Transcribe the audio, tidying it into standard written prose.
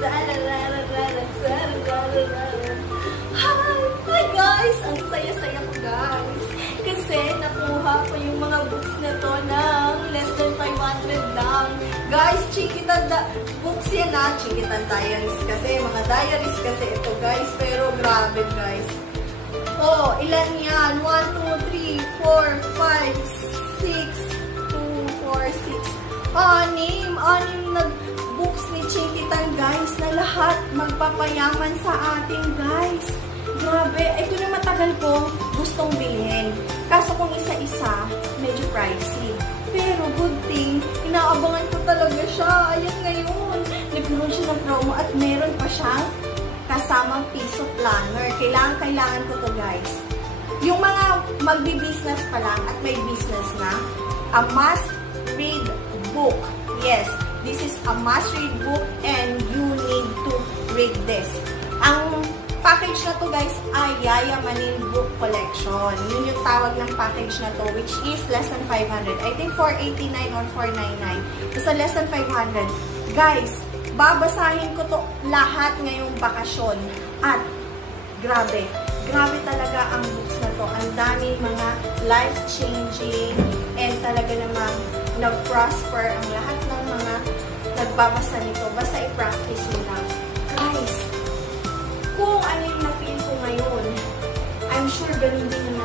Hi guys! Ang saya-saya ko guys. Kasi nakuha ko yung mga books na to ng less than 500 lang. Guys, chikitan books yan na. Chikitan diaries kasi. Mga diaries kasi ito guys. Pero grabe guys. Oh, ilan yan? 1, 2, 3, 4, 5, 6, 2, 4, 6. Anim na books ni Chikitan guys na lahat magpapayaman sa atin guys. Grabe, ito na matagal kong gustong bilhin. Kaso kung isa-isa, medyo pricey. Pero good thing, inaabangan ko talaga siya. Ayan ngayon, nagkaroon siya ng promo at meron pa siyang kasamang piso planner. Kailangan ko to guys. Yung mga magbi-business pa lang at may business na, a must-read book. Yes, this is a must-read book and you need to read this. Ang package na to guys ay Yayamanin Book Collection. Yun yung tawag ng package na to, which is less than 500. I think 489 or 499. So less than 500. Guys, babasahin ko to lahat ngayong bakasyon. At grabe talaga ang books na to. Ang daming mga life-changing and talaga namang nag-prosper ang lahat ng mga nagbabasa nito. Basta i-practice mo lang. Guys, kung ano yung na-feel ko ngayon, I'm sure ganun din yung